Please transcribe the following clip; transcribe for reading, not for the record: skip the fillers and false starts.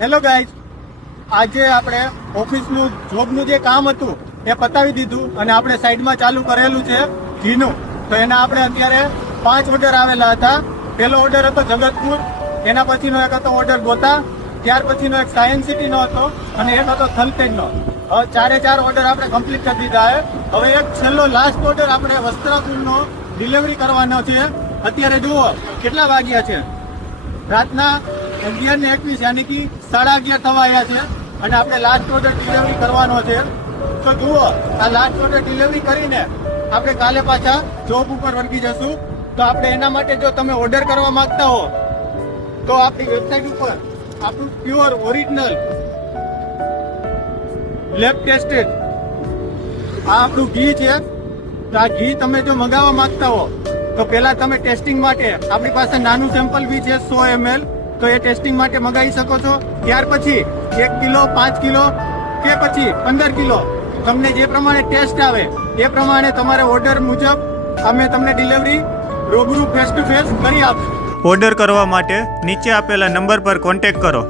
Hello guys, આજે આપણે ઓફિસનું જોબનું જે કામ હતું એ પતાવી દીધું અને આપણે સાઈડમાં ચાલુ કરેલું છે ઘીનું. તો એના આપણે અત્યારે 5 ઓર્ડર આવેલા હતા. પહેલો ઓર્ડર હતો જગતપુર, એના પછીનો એક હતો ઓર્ડર ગોતા, ત્યાર પછીનો એક સાયન્સ સિટીનો હતો અને એક હતો થલતેજનો. હવે 4 ઓર્ડર આપણે કમ્પ્લીટ કરી દીધા છે. હવે એક છેલ્લો લાસ્ટ ઓર્ડર આપણે વસ્ત્રાપુરનો ડિલિવરી કરવાનો છે. અત્યારે જુઓ કેટલા વાગ્યા છે, રાતના 11:21 યાની કે 11:30 થવા આવ્યા છે અને આપણે લાસ્ટ ઓર્ડર ડિલિવરી કરવાનો છે. તો જુઓ, આ લાસ્ટ ઓર્ડર ડિલિવરી કરીને આપણે કાલે પાછા જોબ ઉપર વળગી જશું. તો આપણે એના માટે જો તમે ઓર્ડર કરવા માંગતા હો તો આપણી વેબસાઇટ ઉપર આપણું પ્યોર ઓરિજિનલ લેબ ટેસ્ટેડ આ આપણું ઘી છે. તો આ ઘી તમે જો મંગાવવા માંગતા હો તો પહેલા તમે ટેસ્ટિંગ માટે આપણી પાસે નાનું સેમ્પલ બી છે 100 ml, તો એ ટેસ્ટિંગ માટે મંગાવી શકો છો. ત્યાર પછી 1 કિલો, 5 કિલો કે પછી 15 કિલો તમને જે પ્રમાણે ટેસ્ટ આવે એ પ્રમાણે તમારે ઓર્ડર મુજબ અમે તમને ડિલિવરી રૂબરૂ ફેસ ટુ ફેસ કરી આપશું. ઓર્ડર કરવા માટે નીચે આપેલા નંબર પર કોન્ટેક્ટ કરો.